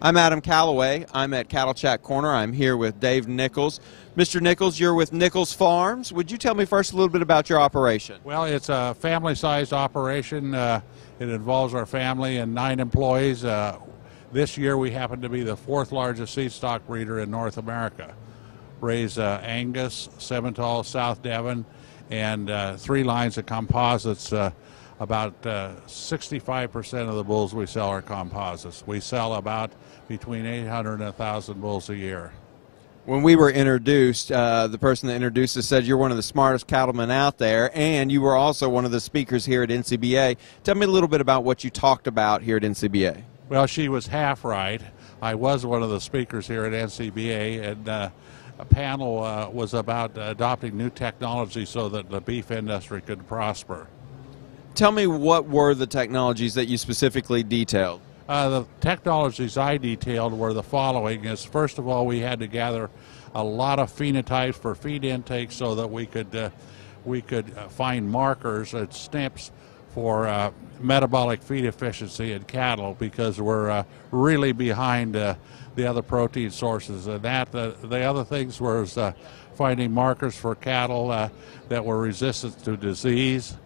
I'm Adam Calloway. I'm at Cattle Chat Corner. I'm here with Dave Nichols. Mr. Nichols, you're with Nichols Farms. Would you tell me first a little bit about your operation? Well, it's a family-sized operation. It involves our family and 9 employees. This year we happen to be the 4th largest seed stock breeder in North America. Raise Angus, Simmental, South Devon, and 3 lines of composites. About 65% of the bulls we sell are composites. We sell about between 800 and 1,000 bulls a year. When we were introduced, the person that introduced us said you're one of the smartest cattlemen out there, and you were also one of the speakers here at NCBA. Tell me a little bit about what you talked about here at NCBA. Well, she was half right. I was one of the speakers here at NCBA, and a panel was about adopting new technology so that the beef industry could prosper. Tell me, what were the technologies that you specifically detailed? The technologies I detailed were the following. First of all, we had to gather a lot of phenotypes for feed intake so that we could find markers and SNPs for metabolic feed efficiency in cattle, because we're really behind the other protein sources. And the other things was finding markers for cattle that were resistant to disease.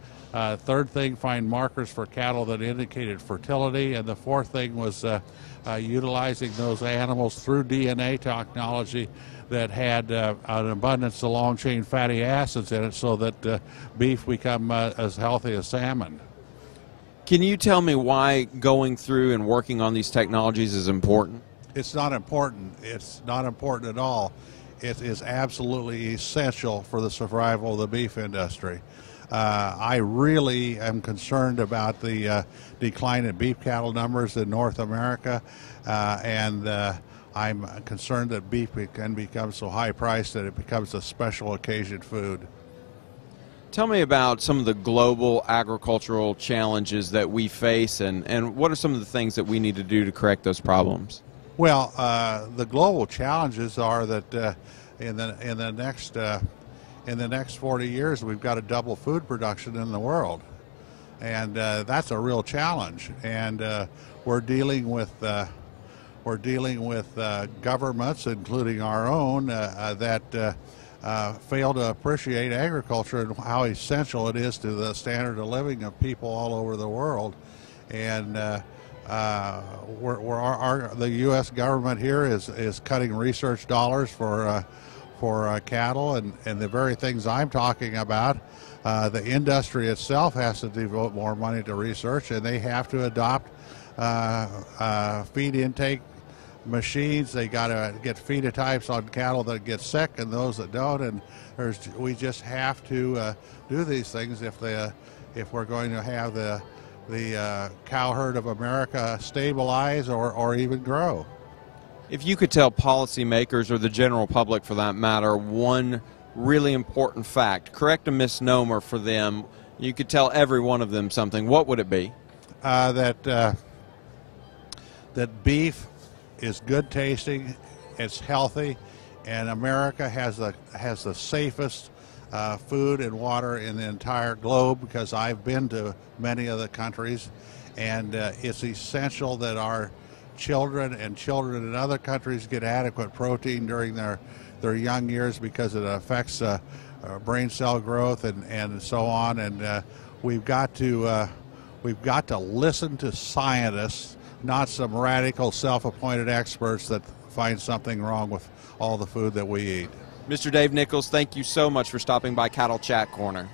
Third thing, find markers for cattle that indicated fertility. And the fourth thing was utilizing those animals through DNA technology that had an abundance of long-chain fatty acids in it, so that beef become as healthy as salmon. Can you tell me why going through and working on these technologies is important? It's not important. It's not important at all. It is absolutely essential for the survival of the beef industry. I really am concerned about the decline in beef cattle numbers in North America, and I'm concerned that beef can become so high priced that it becomes a special occasion food. Tell me about some of the global agricultural challenges that we face, and what are some of the things that we need to do to correct those problems? Well, the global challenges are that in the next 40 years, we've got to double food production in the world, and that's a real challenge. And we're dealing with governments, including our own, that fail to appreciate agriculture and how essential it is to the standard of living of people all over the world. And the U.S. government here is cutting research dollars for cattle, and the very things I'm talking about. The industry itself has to devote more money to research, and they have to adopt feed intake machines. They got to get phenotypes on cattle that get sick and those that don't, and we just have to do these things if we're going to have the cow herd of America stabilize or even grow. If you could tell policymakers, or the general public for that matter, one really important fact, correct a misnomer for them, you could tell every one of them something, what would it be? That beef is good tasting, it's healthy, and America has the safest food and water in the entire globe, because I've been to many of the countries, and it's essential that our children in other countries get adequate protein during their young years, because it affects brain cell growth and so on. And we've got to listen to scientists, not some radical self-appointed experts that find something wrong with all the food that we eat. Mr. Dave Nichols, thank you so much for stopping by Cattle Chat Corner.